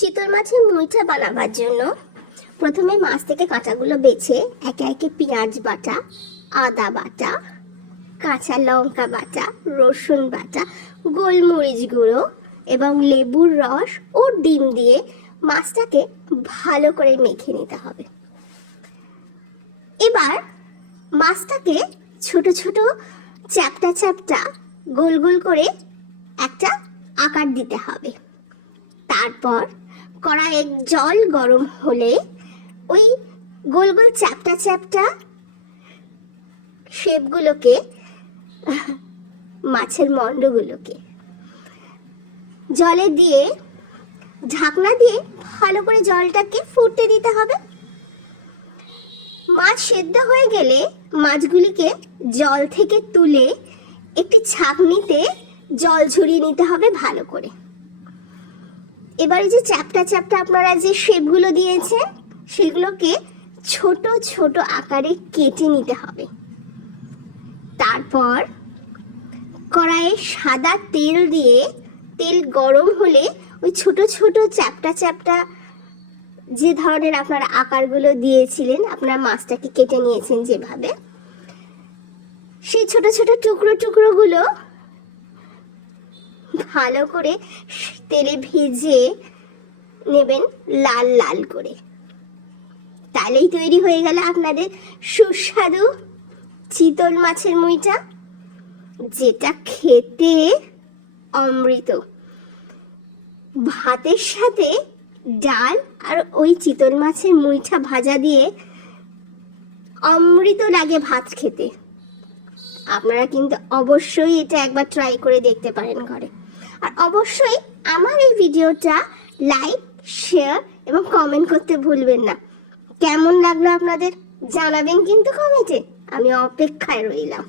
চিতল মাছের মুইটা বানাবার জন্য প্রথমে মাছ থেকে কাঁটাগুলো বেছে একে একে পেঁয়াজ বাটা, আদা বাটা, কাঁচা লঙ্কা বাটা, রসুন বাটা, গোলমরিচ গুঁড়ো এবং লেবুর রস ও ডিম দিয়ে মাছটাকে ভালো করে মেখে নিতে হবে। এবার মাছটাকে ছোট ছোট চ্যাপ্টা চ্যাপ্টা গোল গোল করে একটা আকার দিতে হবে। তারপর কড়াইয়ে জল গরম হলে ওই গোল গোল চ্যাপ্টা চ্যাপ্টা শেপগুলোকে, মাছের মণ্ডগুলোকে জলে দিয়ে ঢাকনা দিয়ে ভালো করে জলটাকে ফুটতে দিতে হবে। মাছ সেদ্ধ হয়ে গেলে মাছগুলিকে জল থেকে তুলে একটি ছাঁকনিতে জল ঝরিয়ে নিতে হবে ভালো করে। এবারে যে চ্যাপ্টা চ্যাপ্টা আপনারা যে শেপগুলো দিয়েছেন সেগুলোকে ছোট ছোট আকারে কেটে নিতে হবে। তারপর কড়াইয়ে সাদা তেল দিয়ে তেল গরম হলে ওই ছোট ছোট চ্যাপ্টা চ্যাপ্টা যে ধরনের আপনারা আকারগুলো দিয়েছিলেন, আপনারা মাছটাকে কেটে নিয়েছেন যেভাবে, সেই ছোট ছোট টুকরো টুকরোগুলো ভালো করে তেলে ভেজে নেবেন লাল লাল করে। তাহলেই তৈরি হয়ে গেল আপনাদের সুস্বাদু চিতল মাছের মুইটা, যেটা খেতে অমৃত। ভাতের সাথে ডাল আর ওই চিতল মাছের মুইটা ভাজা দিয়ে অমৃত লাগে ভাত খেতে। আপনারা কিন্তু অবশ্যই এটা একবার ট্রাই করে দেখতে পারেন ঘরে। আর অবশ্যই আমার এই ভিডিওটা লাইক, শেয়ার এবং কমেন্ট করতে ভুলবেন না। কেমন লাগলো আপনাদের জানাবেন কিন্তু কমেন্টে, আমি অপেক্ষায় রইলাম।